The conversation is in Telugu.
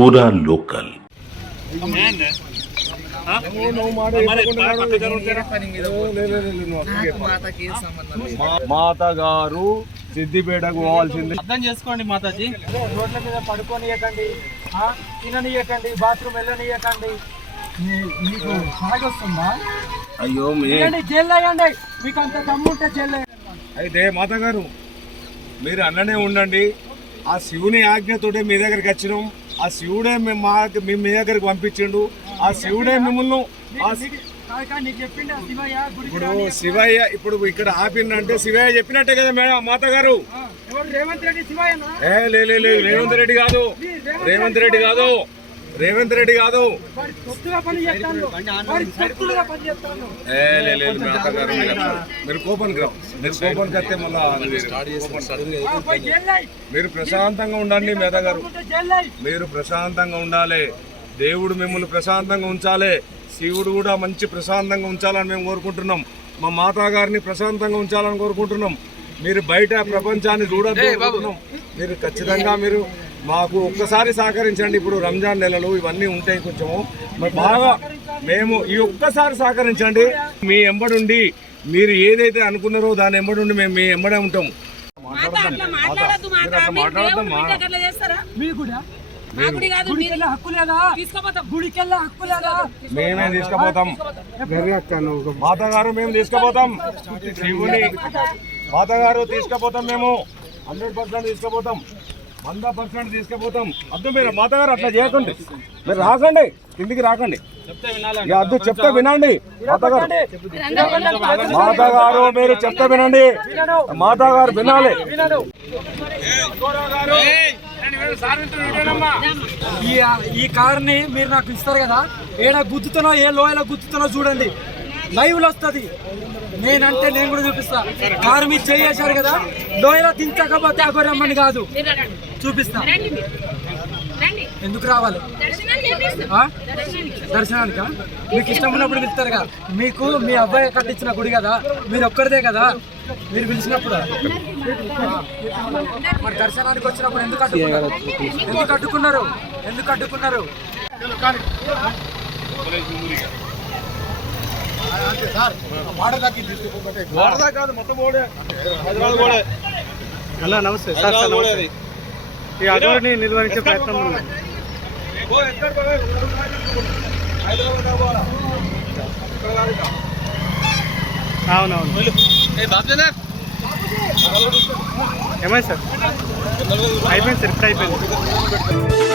पूरा लोकल। మాత గారు సిద్దిపేటకు పోవాల్సింది. అర్థం చేసుకోండి మాతాజీ. రోడ్ల మీద పడుకోనియకండి, తిననియకండి, బాత్రూమ్ వెళ్ళనియకండి. మీకు సాగొస్తుందా? అయ్యో జైలు అయ్యండి, మీకు అంత దమ్ముంటే జైలు. అయితే మాత గారు మీరు అన్ననే ఉండండి. ఆ శివుని ఆజ్ఞతోటే మీ దగ్గరికి వచ్చినాం. ఆ శివుడే మీ దగ్గరికి పంపించిండు. ఆ శివుడే మిమ్మల్ని ఇప్పుడు శివయ్య ఇప్పుడు ఇక్కడ ఆపిందంటే శివయ్య చెప్పినట్టే కదా మేడం మాత గారు. రేవంత్ రెడ్డి శివయ్య? రేవంత్ రెడ్డి కాదు, రేవంత్ రెడ్డి కాదు. మీరు కోపానికి రావు, మీరు కోపానికి వస్తే మళ్ళా మీరు ప్రశాంతంగా ఉండండి మేధ గారు. మీరు ప్రశాంతంగా ఉండాలి. దేవుడు మిమ్మల్ని ప్రశాంతంగా ఉంచాలి. శివుడు కూడా మంచి ప్రశాంతంగా ఉంచాలని మేము కోరుకుంటున్నాం. మా మాతా గారిని ప్రశాంతంగా ఉంచాలని కోరుకుంటున్నాం. మీరు బయట ప్రపంచాన్ని చూడబోతున్నాం. మీరు ఖచ్చితంగా మీరు మాకు ఒక్కసారి సహకరించండి. ఇప్పుడు రంజాన్ నెలలు ఇవన్నీ ఉంటాయి, కొంచెము బాగా మేము ఈ ఒక్కసారి సహకరించండి. మీ ఎంబడుండి మీరు ఏదైతే అనుకున్నారో దాని ఎంబడుండి మేము మీ ఎంబడే ఉంటాము. మేమే తీసుకుపోతాం మాత గారు, మేము తీసుకుపోతాం శివుని. మాత గారు తీసుకుపోతాం, మేము 100% తీసుకుపోతాం, 100% తీసుకుపోతాం. అద్దు మీరు మాత గారు అట్లా చేయకండి, మీరు రాకండి, కిందికి రాకండి. అద్దు చెప్తే వినండి మాత గారు. మాత గారు మీరు చెప్తే వినండి, మాత గారు వినాలి. ఈ కార్ని మీరు నాకు ఇస్తారు కదా, ఏడ గుద్దుతున్నా ఏ లోయలో గుద్దుతున్నా చూడండి, లైవ్ లో వస్తుంది. నేనంటే నేను కూడా చూపిస్తా. కారు మీరు చేశారు కదా, లోయలో దించకపోతే అగోరమ్మని కాదు చూపిస్తా. ఎందుకు రావాలి దర్శనానికా? మీకు ఇష్టం ఉన్నప్పుడు పిలుస్తారు కదా. మీకు మీ అబ్బాయి కట్టించిన గుడి కదా, మీరు ఒక్కరిదే కదా, మీరు పిలిచినప్పుడు. మరి దర్శనానికి వచ్చినప్పుడు ఎందుకు అడ్డుకున్నారు? అలా నమస్తే సార్. ఈ అడవిని నిర్వహించే ప్రయత్నం అవునవును. ఏమైంది సార్? అయిపోయింది సార్, ఇప్పుడు అయిపోయింది.